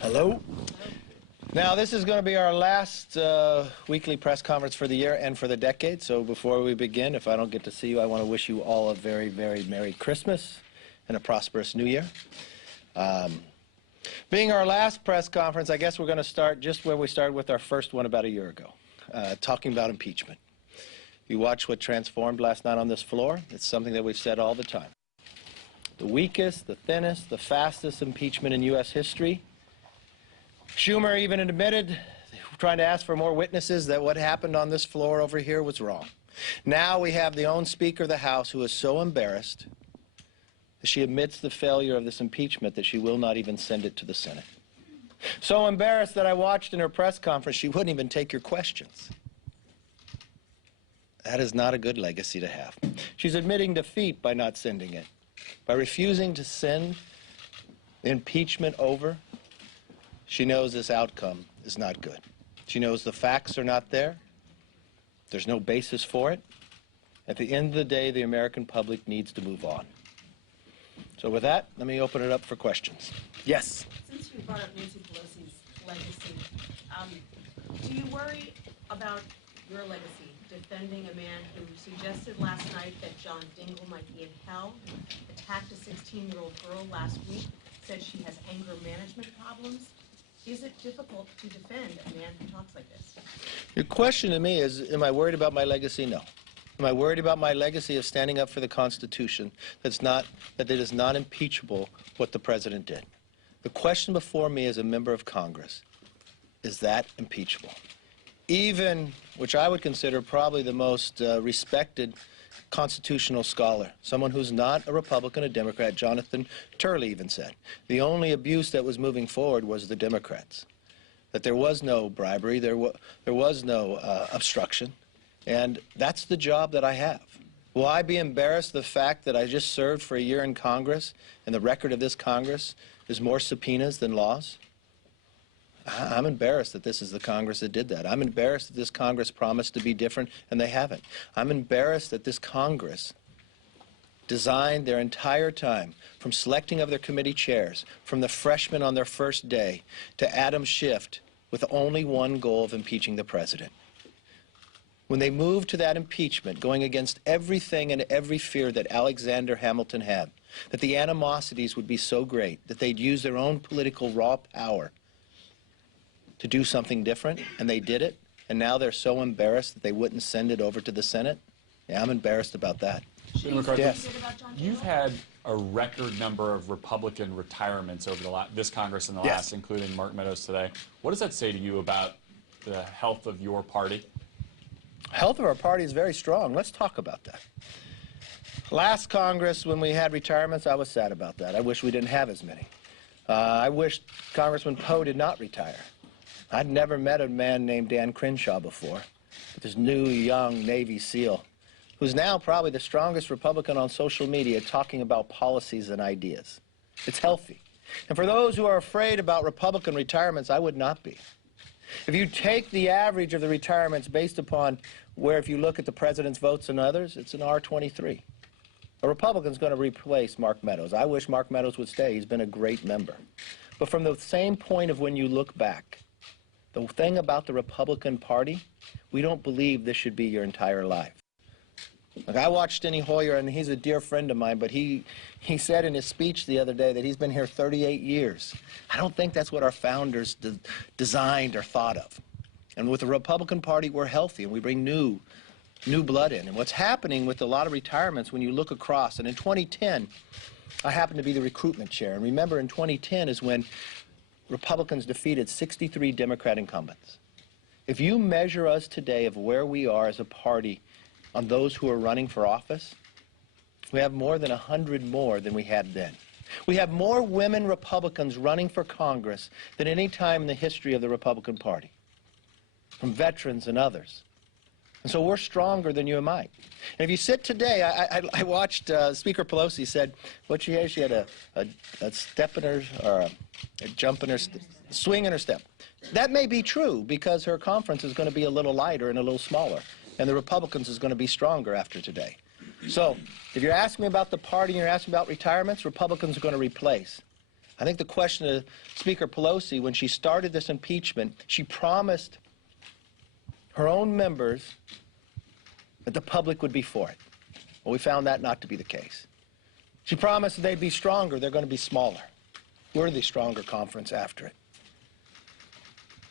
Hello. Now, this is going to be our last weekly press conference for the year and for the decade. So before we begin, if I don't get to see you, I want to wish you all a very, very Merry Christmas and a prosperous New Year. Being our last press conference, I guess we're going to start just where we started with our first one about a year ago, talking about impeachment. You watched what transformed last night on this floor. It's something that we've said all the time. The weakest, the thinnest, the fastest impeachment in U.S. history. Schumer even admitted, trying to ask for more witnesses, that what happened on this floor over here was wrong. Now we have the own Speaker of the House who is so embarrassed that she admits the failure of this impeachment that she will not even send it to the Senate. So embarrassed that I watched in her press conference she wouldn't even take your questions. That is not a good legacy to have. She's admitting defeat by not sending it, by refusing to send the impeachment over. She knows this outcome is not good. She knows the facts are not there. There's no basis for it. At the end of the day, the American public needs to move on. So with that, let me open it up for questions. Yes? Since you brought up Nancy Pelosi's legacy, do you worry about your legacy, defending a man who suggested last night that John Dingell might be in hell, attacked a 16-year-old girl last week, said she has anger management problems? Is it difficult to defend a man who talks like this? Your question to me is, am I worried about my legacy? No. Am I worried about my legacy of standing up for the Constitution that it is not impeachable what the President did? The question before me as a member of Congress, is that impeachable? Even, which I would consider probably the most respected constitutional scholar, someone who's not a Republican, a Democrat, Jonathan Turley even said, the only abuse that was moving forward was the Democrats, that there was no bribery, there was no obstruction, and that's the job that I have. Will I be embarrassed the fact that I just served for a year in Congress and the record of this Congress is more subpoenas than laws? I'm embarrassed that this is the Congress that did that. I'm embarrassed that this Congress promised to be different, and they haven't. I'm embarrassed that this Congress designed their entire time, from selecting of their committee chairs, from the freshmen on their first day, to Adam Schiff, with only one goal of impeaching the President. When they moved to that impeachment, going against everything and every fear that Alexander Hamilton had, that the animosities would be so great, that they'd use their own political raw power to do something different, and they did it, and now they're so embarrassed that they wouldn't send it over to the Senate. Yeah, I'm embarrassed about that. Senator McCarthy, yes. You've had a record number of Republican retirements over this Congress and the last, including Mark Meadows today. What does that say to you about the health of your party? Health of our party is very strong. Let's talk about that. Last Congress, when we had retirements, I was sad about that. I wish we didn't have as many. I wish Congressman Poe did not retire. I'd never met a man named Dan Crenshaw before, this new, young Navy SEAL, who's now probably the strongest Republican on social media talking about policies and ideas. It's healthy. And for those who are afraid about Republican retirements, I would not be. If you take the average of the retirements based upon where, if you look at the President's votes and others, it's an R23. A Republican's going to replace Mark Meadows. I wish Mark Meadows would stay. He's been a great member. But from the same point of when you look back, the thing about the Republican Party, we don't believe this should be your entire life. Like, I watched Steny Hoyer, and he's a dear friend of mine, but he said in his speech the other day that he's been here 38 years. I don't think that's what our founders designed or thought of. And with the Republican Party, we're healthy, and we bring new blood in. And what's happening with a lot of retirements when you look across, and in 2010, I happened to be the recruitment chair. And remember, in 2010 is when Republicans defeated 63 Democrat incumbents. If you measure us today of where we are as a party on those who are running for office, we have more than 100 more than we had then. We have more women Republicans running for Congress than any time in the history of the Republican Party, from veterans and others. And so we're stronger than you and I. And if you sit today, I watched Speaker Pelosi said, what she had a step in her, or a jump in her, swing in her step. That may be true because her conference is going to be a little lighter and a little smaller, and the Republicans is going to be stronger after today. So if you're asking me about the party and you're asking about retirements, Republicans are going to replace. I think the question of Speaker Pelosi, when she started this impeachment, she promised her own members that the public would be for it. Well, we found that not to be the case. She promised that they'd be stronger. They're going to be smaller. We're the stronger conference after it.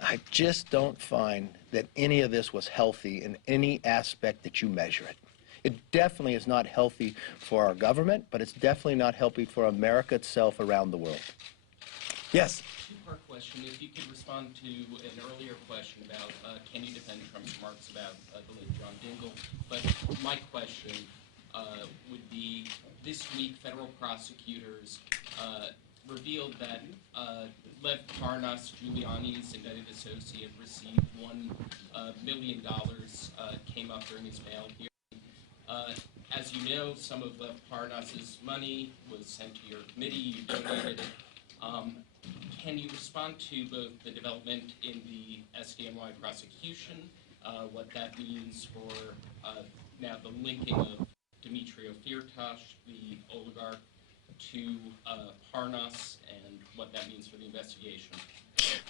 I just don't find that any of this was healthy in any aspect that you measure it. It definitely is not healthy for our government, but it's definitely not healthy for America itself around the world. Yes? Two-part question. If you could respond to an earlier question about can you defend Trump's remarks about the late John Dingell. But my question would be, this week federal prosecutors revealed that Lev Parnas, Giuliani's indicted associate, received $1 million, came up during his bail hearing. As you know, some of Parnas's money was sent to your committee. You donated it. Can you respond to both the development in the SDNY prosecution, what that means for now the linking of Dmitry Firtash, the oligarch, to Parnas, and what that means for the investigation?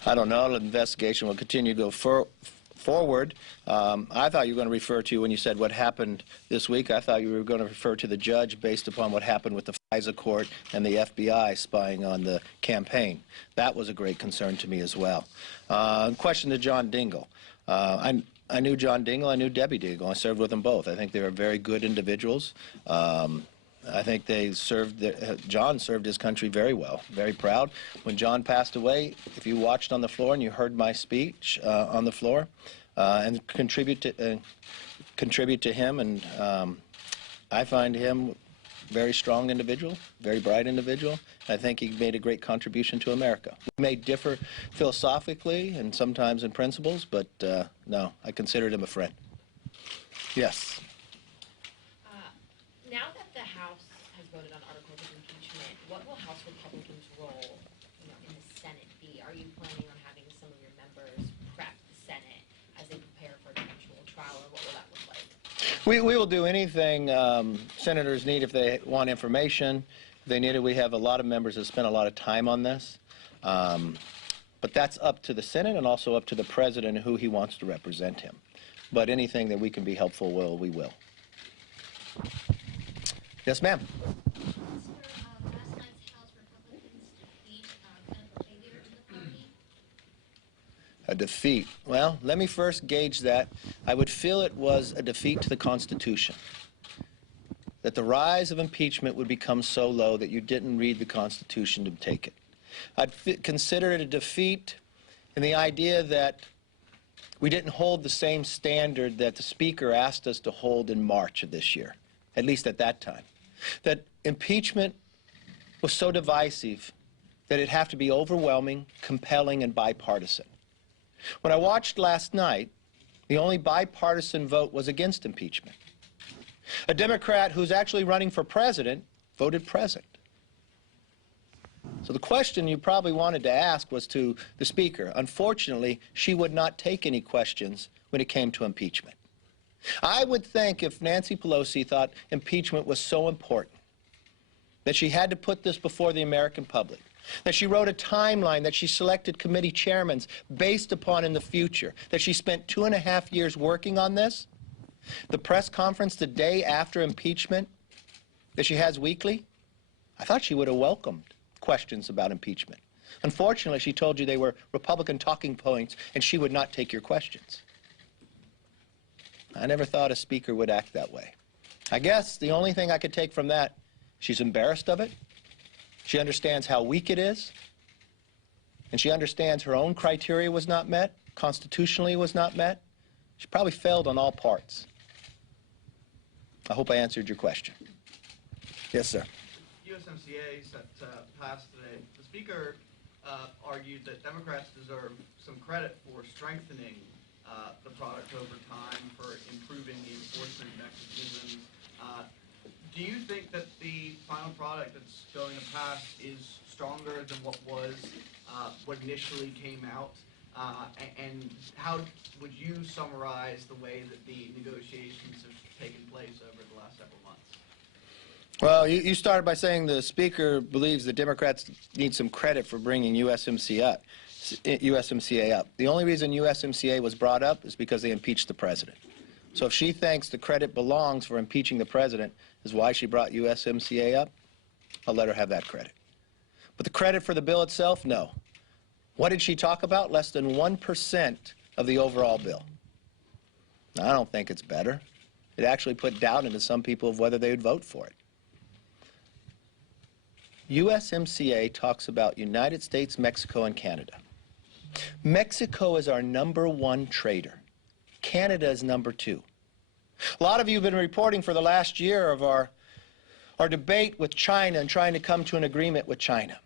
I don't know. The investigation will continue to go forward. I thought you were going to refer to, when you said what happened this week, I thought you were going to refer to the judge based upon what happened with the FISA court and the FBI spying on the campaign. That was a great concern to me as well. Question to John Dingell. I knew John Dingell. I knew Debbie Dingell. I served with them both. I think they were very good individuals. I think they served, John served his country very well, very proud. When John passed away, if you watched on the floor and you heard my speech on the floor, and contribute to him, and I find him a very strong individual, very bright individual. I think he made a great contribution to America. We may differ philosophically and sometimes in principles, but no, I considered him a friend. Yes. Now that the House has voted on articles of impeachment, what will House Republicans' role, in the Senate be? Are you planning on having some of your members prep the Senate as they prepare for an eventual trial, or what will that look like? We will do anything senators need if they want information. If they need it, we have a lot of members that spend a lot of time on this. But that's up to the Senate and also up to the President who he wants to represent him. But anything that we can be helpful with, we will. Yes, ma'am. Last night's House Republicans defeat kind of a failure to the party? A defeat. Well, let me first gauge that. I would feel it was a defeat to the Constitution. That the rise of impeachment would become so low that you didn't read the Constitution to take it. I'd consider it a defeat in the idea that we didn't hold the same standard that the Speaker asked us to hold in March of this year, at least at that time. That impeachment was so divisive that it'd have to be overwhelming, compelling, and bipartisan. When I watched last night, the only bipartisan vote was against impeachment. A Democrat who's actually running for president voted present. So the question you probably wanted to ask was to the Speaker. Unfortunately, she would not take any questions when it came to impeachment. I would think if Nancy Pelosi thought impeachment was so important that she had to put this before the American public, that she wrote a timeline, that she selected committee chairmen based upon in the future, that she spent 2.5 years working on this, the press conference the day after impeachment that she has weekly, I thought she would have welcomed questions about impeachment. Unfortunately, she told you they were Republican talking points and she would not take your questions. I never thought a speaker would act that way. I guess the only thing I could take from that, she's embarrassed of it. She understands how weak it is. And she understands her own criteria was not met, constitutionally was not met. She probably failed on all parts. I hope I answered your question. Yes, sir. USMCA set passed today. The Speaker argued that Democrats deserve some credit for strengthening the product over time, for improving the enforcement mechanisms. Do you think that the final product that's going to pass is stronger than what initially came out? And how would you summarize the way that the negotiations have taken place over the last several months? Well, you started by saying the Speaker believes the Democrats need some credit for bringing USMCA up. The only reason USMCA was brought up is because they impeached the President. So if she thinks the credit belongs for impeaching the President is why she brought USMCA up, I'll let her have that credit. But the credit for the bill itself, no. What did she talk about? Less than 1% of the overall bill. Now, I don't think it's better. It actually put doubt into some people of whether they would vote for it. USMCA talks about United States, Mexico, and Canada. Mexico is our #1 trader. Canada is #2. A lot of you have been reporting for the last year of our debate with China and trying to come to an agreement with China.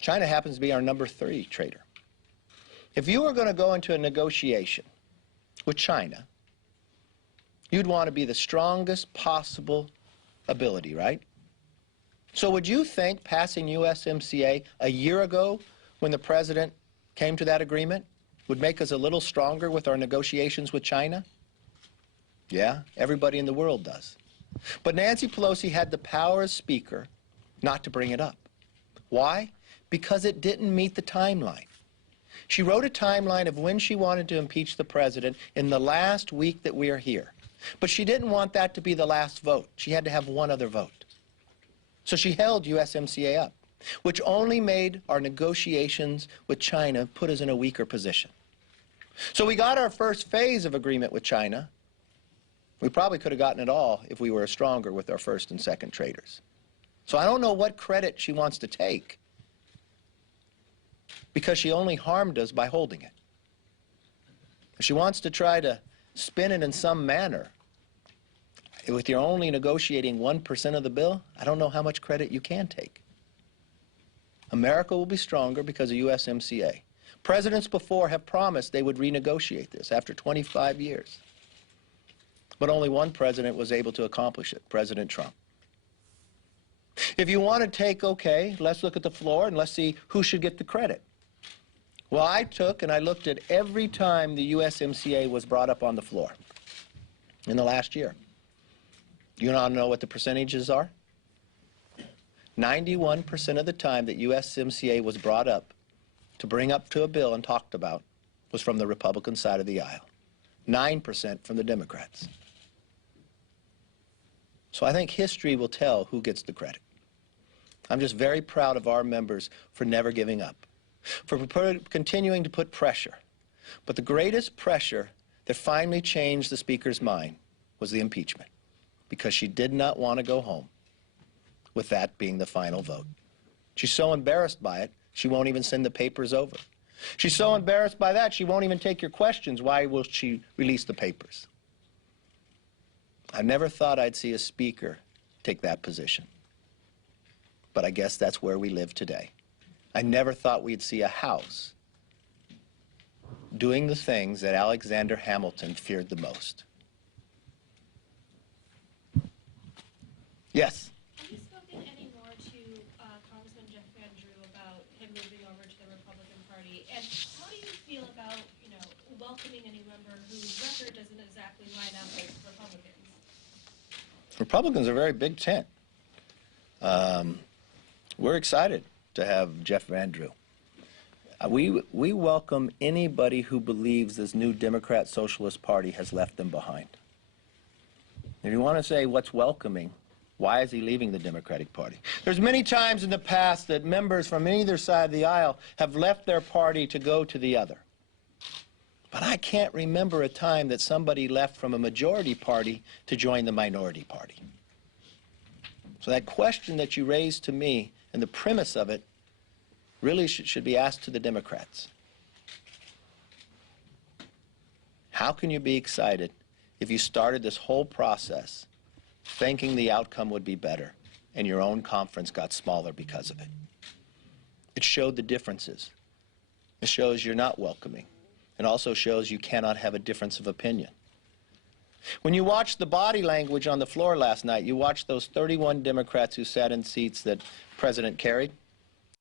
China happens to be our #3 trader. If you were going to go into a negotiation with China, you'd want to be the strongest possible ability, right? So would you think passing USMCA a year ago when the President came to that agreement would make us a little stronger with our negotiations with China? Yeah, everybody in the world does. But Nancy Pelosi had the power as Speaker not to bring it up. Why? Because it didn't meet the timeline. She wrote a timeline of when she wanted to impeach the President in the last week that we are here. But she didn't want that to be the last vote. She had to have one other vote. So she held USMCA up, which only made our negotiations with China put us in a weaker position. So we got our first phase of agreement with China. We probably could have gotten it all if we were stronger with our first and second traders. So I don't know what credit she wants to take because she only harmed us by holding it. If she wants to try to spin it in some manner, with you're only negotiating 1% of the bill, I don't know how much credit you can take. America will be stronger because of USMCA. Presidents before have promised they would renegotiate this after 25 years. But only one president was able to accomplish it, President Trump. If you want to take, okay, let's look at the floor and let's see who should get the credit. Well, I took and I looked at every time the USMCA was brought up on the floor in the last year. You want to know what the percentages are? 91% of the time that USMCA was brought up to bring up to a bill and talked about was from the Republican side of the aisle. 9% from the Democrats. So I think history will tell who gets the credit. I'm just very proud of our members for never giving up, for continuing to put pressure. But the greatest pressure that finally changed the Speaker's mind was the impeachment, because she did not want to go home with that being the final vote. She's so embarrassed by it, she won't even send the papers over. She's so embarrassed by that, she won't even take your questions. Why will she release the papers? I never thought I'd see a Speaker take that position. But I guess that's where we live today. I never thought we'd see a House doing the things that Alexander Hamilton feared the most. Yes? Have you spoken any more to Congressman Jeff Van Drew about him moving over to the Republican Party? And how do you feel about, welcoming a new member whose record doesn't exactly line up with Republicans? Republicans are a very big tent. We're excited to have Jeff Van Drew. We welcome anybody who believes this new Democrat Socialist Party has left them behind. If you want to say what's welcoming, why is he leaving the Democratic Party? There's many times in the past that members from either side of the aisle have left their party to go to the other. But I can't remember a time that somebody left from a majority party to join the minority party. So that question that you raised to me and the premise of it really should be asked to the Democrats. How can you be excited if you started this whole process thinking the outcome would be better and your own conference got smaller because of it? It showed the differences. It shows you're not welcoming. It also shows you cannot have a difference of opinion. When you watched the body language on the floor last night, you watched those 31 Democrats who sat in seats that President carried.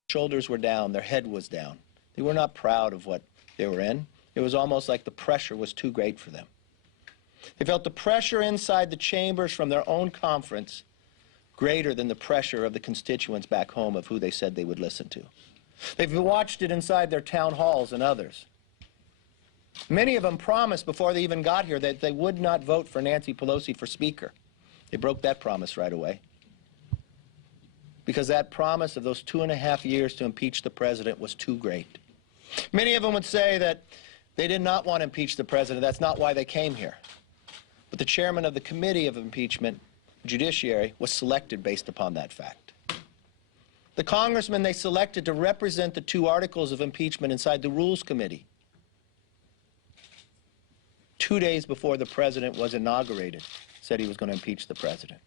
Shoulders were down, their head was down. They were not proud of what they were in, it was almost like the pressure was too great for them. They felt the pressure inside the chambers from their own conference greater than the pressure of the constituents back home of who they said they would listen to. They've watched it inside their town halls and others. Many of them promised before they even got here that they would not vote for Nancy Pelosi for Speaker. They broke that promise right away. Because that promise of those 2.5 years to impeach the president was too great. Many of them would say that they did not want to impeach the president. That's not why they came here. But the chairman of the Committee of Impeachment, Judiciary, was selected based upon that fact. The congressman they selected to represent the 2 articles of impeachment inside the Rules Committee 2 days before the president was inaugurated said he was going to impeach the president.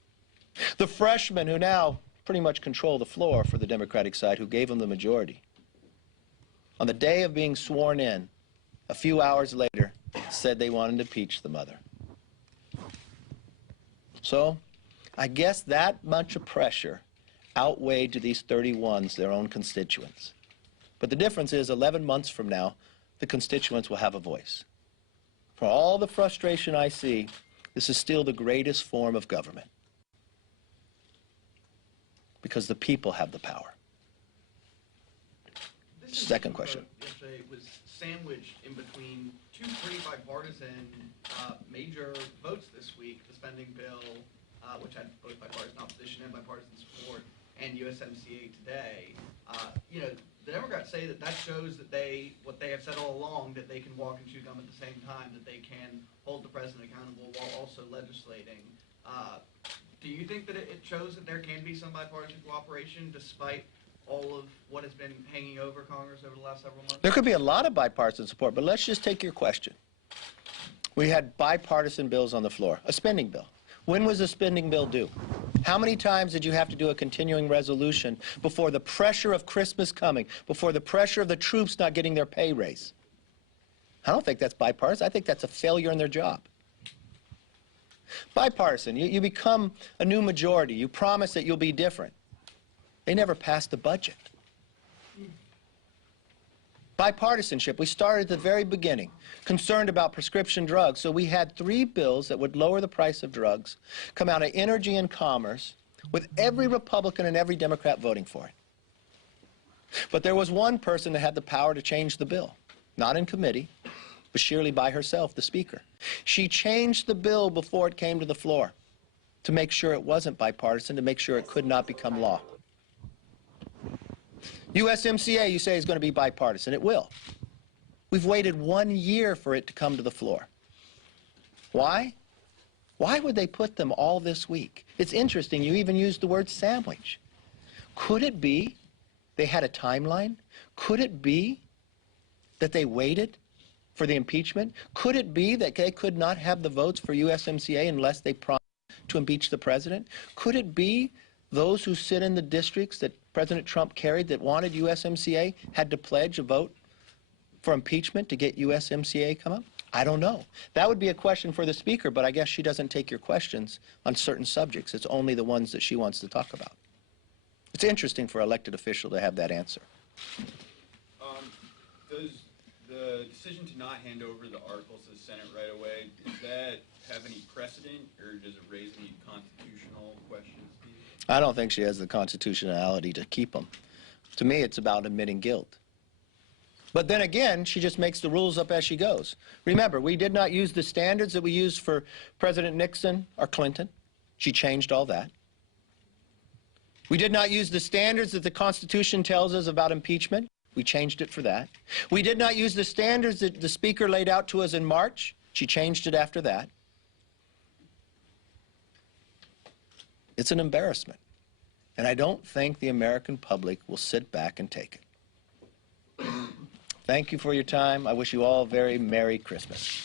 The freshmen who now pretty much control the floor for the Democratic side, who gave him the majority, on the day of being sworn in, a few hours later, said they wanted to impeach the mother. So, I guess that much of pressure outweighed to these 31s their own constituents. But the difference is 11 months from now, the constituents will have a voice. For all the frustration I see, this is still the greatest form of government. Because the people have the power. Second question. Yesterday was sandwiched in between 2 pretty bipartisan major votes this week: the spending bill, which had both bipartisan opposition and bipartisan support, and USMCA today. You know, the Democrats say that shows that what they have said all along, that they can walk and chew gum at the same time, that they can hold the president accountable while also legislating. Do you think that it shows that there can be some bipartisan cooperation despite all of what has been hanging over Congress over the last several months? There could be a lot of bipartisan support, but let's just take your question. We had bipartisan bills on the floor. A spending bill. When was the spending bill due? How many times did you have to do a continuing resolution before the pressure of Christmas coming, before the pressure of the troops not getting their pay raise? I don't think that's bipartisan. I think that's a failure in their job. Bipartisan, you become a new majority. You promise that you'll be different. They never passed the budget. Bipartisanship, we started at the very beginning, concerned about prescription drugs, so we had 3 bills that would lower the price of drugs, come out of Energy and Commerce, with every Republican and every Democrat voting for it. But there was one person that had the power to change the bill, not in committee, but sheerly by herself, the Speaker. She changed the bill before it came to the floor to make sure it wasn't bipartisan, to make sure it could not become law. USMCA, you say, is going to be bipartisan. It will. We've waited 1 year for it to come to the floor. Why? Why would they put them all this week? It's interesting, you even used the word sandwich. Could it be they had a timeline? Could it be that they waited for the impeachment? Could it be that they could not have the votes for USMCA unless they promised to impeach the president? Could it be those who sit in the districts that President Trump carried that wanted USMCA had to pledge a vote for impeachment to get USMCA come up? I don't know. That would be a question for the Speaker, but I guess she doesn't take your questions on certain subjects. It's only the ones that she wants to talk about. It's interesting for an elected official to have that answer. Does the decision to not hand over the articles to the Senate right away, does that have any precedent, or does it raise any constitutional questions? I don't think she has the constitutionality to keep them. To me, it's about admitting guilt. But then again, she just makes the rules up as she goes. Remember, we did not use the standards that we used for President Nixon or Clinton. She changed all that. We did not use the standards that the Constitution tells us about impeachment. We changed it for that. We did not use the standards that the Speaker laid out to us in March. She changed it after that. It's an embarrassment. And I don't think the American public will sit back and take it. Thank you for your time. I wish you all a very Merry Christmas.